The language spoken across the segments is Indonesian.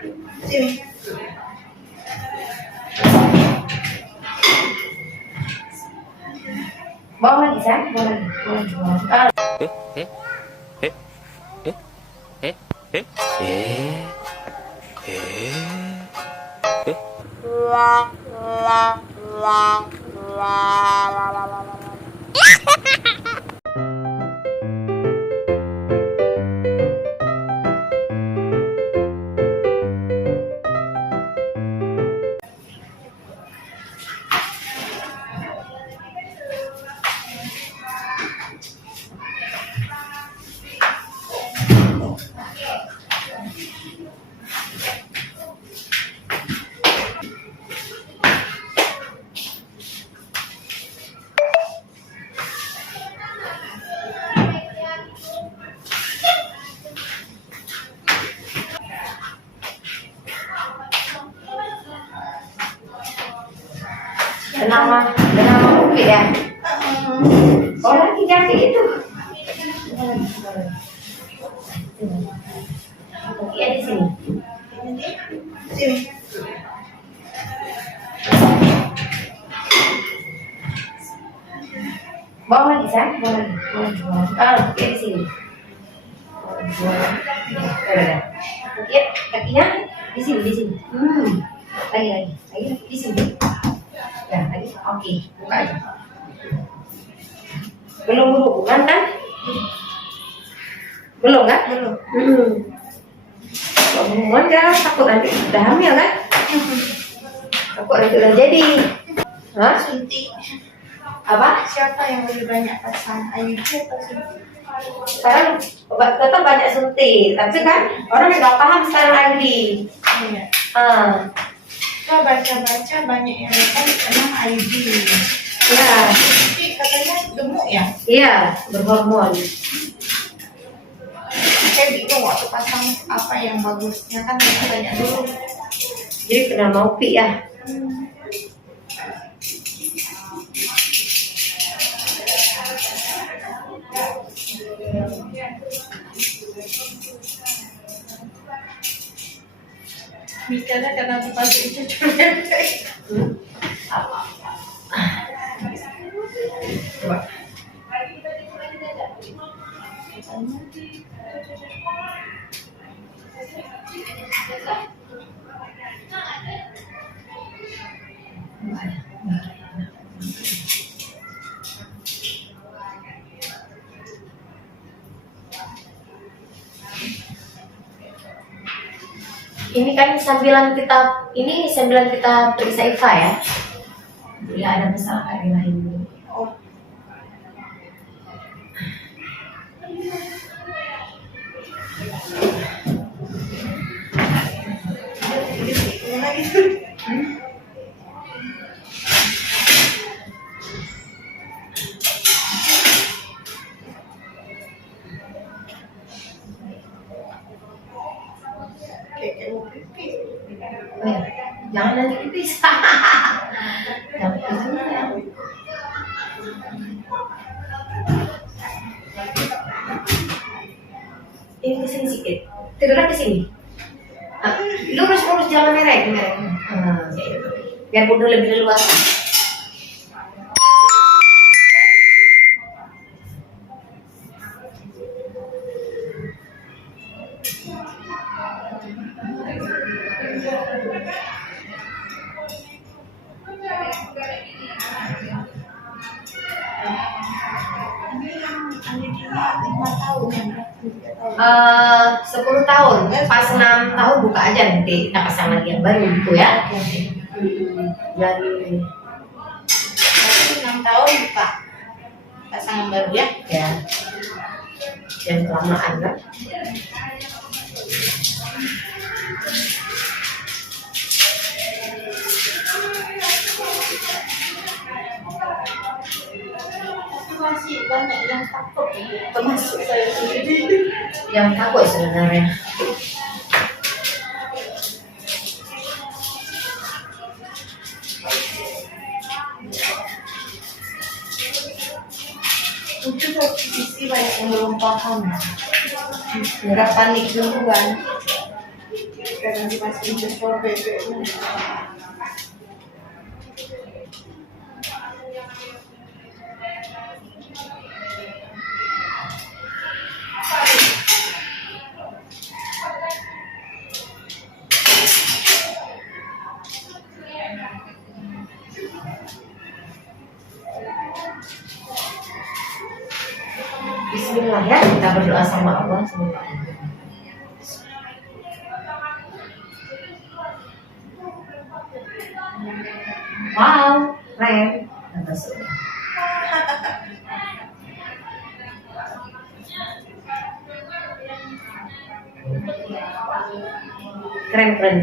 Sini. Bawa lagi, San. Bawa lagi. Bawa lagi. Bawa lagi. Ah. Benama Upi ya? Oh lagi ganti itu. Upi ya di sini. Sini. Bawa lagi, San. Bawa lagi. Bawa lagi. Bawa lagi. Ah, Upi ya di sini. Upi ya, kakinya di sini, di sini. Lagi di sini. Ya, lagi. Oke, buka aja. Belum berhubungan kan? Belum kan? Belum. Kalau berhubungan kan takut nanti udah hamil kan? Takut nanti udah jadi. Hah? Suntik. Apa? Siapa yang lebih banyak pasang IUD atau suntik? Sekarang tetap banyak suntik, tapi kan orang nggak paham sekarang IUD. Iya. Ah, Baca-baca banyak yang emang IUD. ya, Tapi katanya gemuk ya. iya berhormon. Saya bingung waktu pasang apa yang bagusnya kan banyak dulu. Jadi kena mau pi ya. Bicara karena dipasang cucu bebek. Coba. Ini kan sambilan kita periksa IVA ya. Bila ada masalah kayak lain. Oh. Kayak mau pipis. Oh ya, jangan nanti pipis. Jangan pipis dulu ya. Ini kesini sedikit. Tegakkan ke sini. Lurus jangan merek. Biar bodoh lebih leluasa. Ini 5 tahun ya. 10 tahun, pas 6 tahun buka aja nanti kita pasang lagi yang baru gitu ya. Jadi 6 tahun buka pasangan baru ya. ya, jangan kelamaan kan. Masih banyak yang takut termasuk saya sendiri. Yang takut sebenarnya. Itu satu sisi banyak yang belum paham. Nggak panik duluan. Karena dimasukin ke sobek. Bismillah ya, kita berdoa sama Allah semoga. Wow, keren. Keren.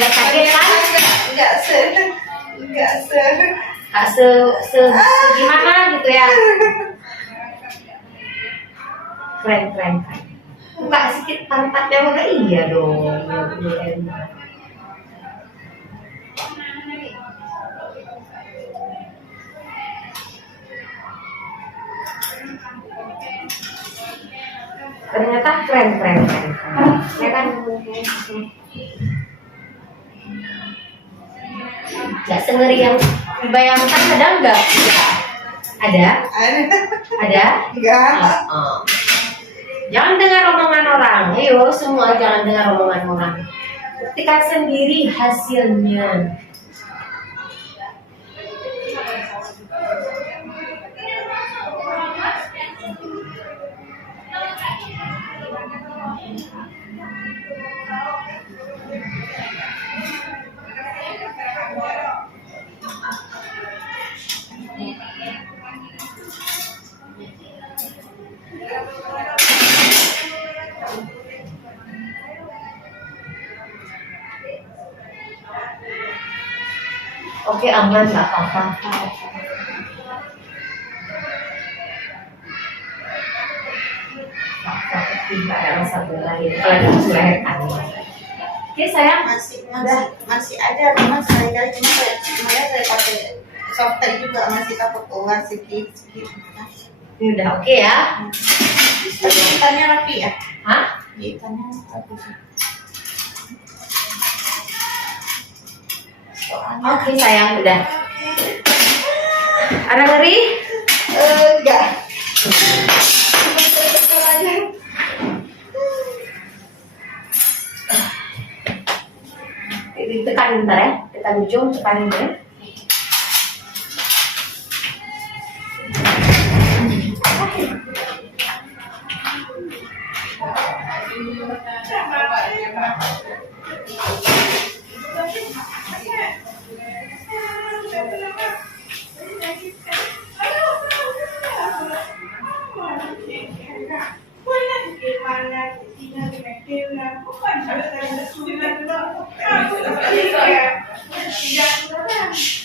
Gak kaget kan? Enggak Gimana gitu ya? Keren. Buka sedikit pantatnya maka iya dong. Ternyata keren. Ya kan? Gak sengeri yang dibayangkan, ada enggak? Ada? Enggak. Jangan dengar omongan orang. Ayo semua jangan dengar omongan orang. Buktikan sendiri hasilnya. Oke, aman, nggak apa-apa. Tidak ada rasa lain. Kalau ada curhatan. Oke, sayang. Masih ada rumah sekali-kali cuma saya pakai softtek juga, masih takut keluar sedikit. Ini udah oke ya? Jahitannya rapi ya? Hah? Jahitannya rapi sih. Oke sayang, udah. Ada ngeri? Enggak. Ditekan bentar ya, tekan ujung, tekanin ya.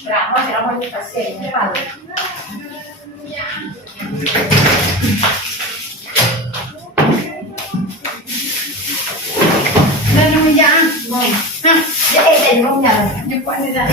Berapa sih orang ini pasiennya paling? Dan jangan. Jadi nunggu Jepang tidak.